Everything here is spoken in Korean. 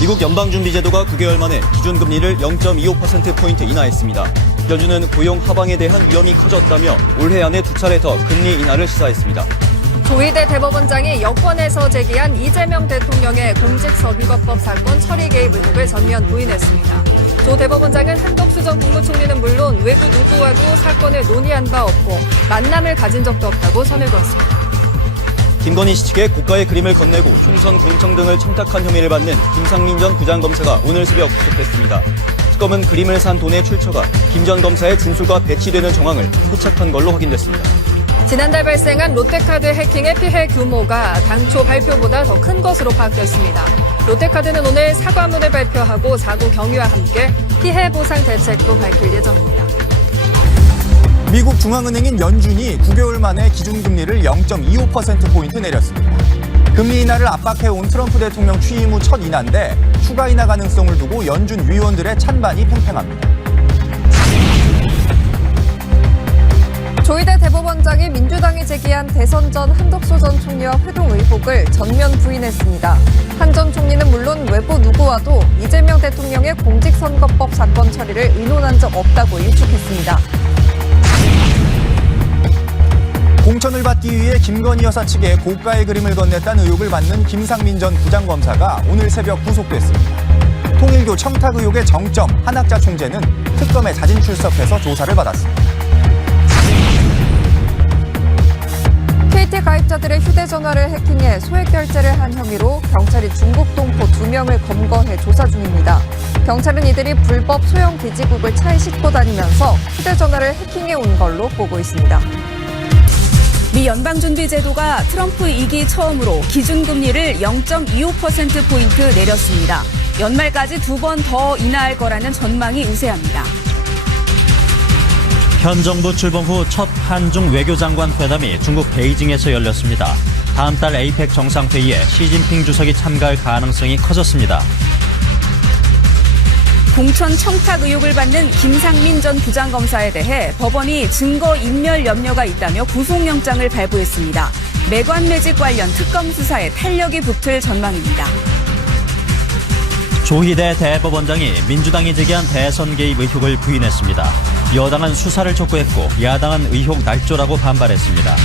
미국 연방준비제도가 9개월 만에 기준금리를 0.25%포인트 인하했습니다. 연준은 고용 하방에 대한 위험이 커졌다며 올해 안에 2차례 더 금리 인하를 시사했습니다. 조희대 대법원장이 여권에서 제기한 이재명 대통령의 공직선거법 사건 처리 개입 의혹을 전면 부인했습니다. 조 대법원장은 한덕수 전 국무총리는 물론 외부 누구와도 사건을 논의한 바 없고 만남을 가진 적도 없다고 선을 그었습니다. 김건희 씨 측에 고가의 그림을 건네고 총선 공천 등을 청탁한 혐의를 받는 김상민 전 부장검사가 오늘 새벽 구속됐습니다. 특검은 그림을 산 돈의 출처가 김 전 검사의 진술과 배치되는 정황을 포착한 걸로 확인됐습니다. 지난달 발생한 롯데카드 해킹의 피해 규모가 당초 발표보다 더 큰 것으로 파악됐습니다. 롯데카드는 오늘 사과문을 발표하고 사고 경위와 함께 피해 보상 대책도 밝힐 예정입니다. 미국 중앙은행인 연준이 9개월 만에 기준금리를 0.25%포인트 내렸습니다. 금리 인하를 압박해온 트럼프 대통령 취임 후 첫 인하인데 추가 인하 가능성을 두고 연준 위원들의 찬반이 팽팽합니다. 조희대 대법원장이 민주당이 제기한 대선 전 한덕수 전 총리와 회동 의혹을 전면 부인했습니다. 한 전 총리는 물론 외부 누구와도 이재명 대통령의 공직선거법 사건 처리를 의논한 적 없다고 일축했습니다. 공천을 받기 위해 김건희 여사 측에 고가의 그림을 건넸다는 의혹을 받는 김상민 전 부장검사가 오늘 새벽 구속됐습니다. 통일교 청탁 의혹의 정점 한학자 총재는 특검에 자진 출석해서 조사를 받았습니다. KT 가입자들의 휴대전화를 해킹해 소액 결제를 한 혐의로 경찰이 중국 동포 2명을 검거해 조사 중입니다. 경찰은 이들이 불법 소형 기지국을 차에 싣고 다니면서 휴대전화를 해킹해 온 걸로 보고 있습니다. 미 연방준비제도가 트럼프 2기 처음으로 기준금리를 0.25%포인트 내렸습니다. 연말까지 2번 더 인하할 거라는 전망이 우세합니다. 현 정부 출범 후 첫 한중 외교장관 회담이 중국 베이징에서 열렸습니다. 다음 달 에이펙 정상회의에 시진핑 주석이 참가할 가능성이 커졌습니다. 공천 청탁 의혹을 받는 김상민 전 부장검사에 대해 법원이 증거인멸 염려가 있다며 구속영장을 발부했습니다. 매관매직 관련 특검 수사에 탄력이 붙을 전망입니다. 조희대 대법원장이 민주당이 제기한 대선 개입 의혹을 부인했습니다. 여당은 수사를 촉구했고 야당은 의혹 날조라고 반발했습니다.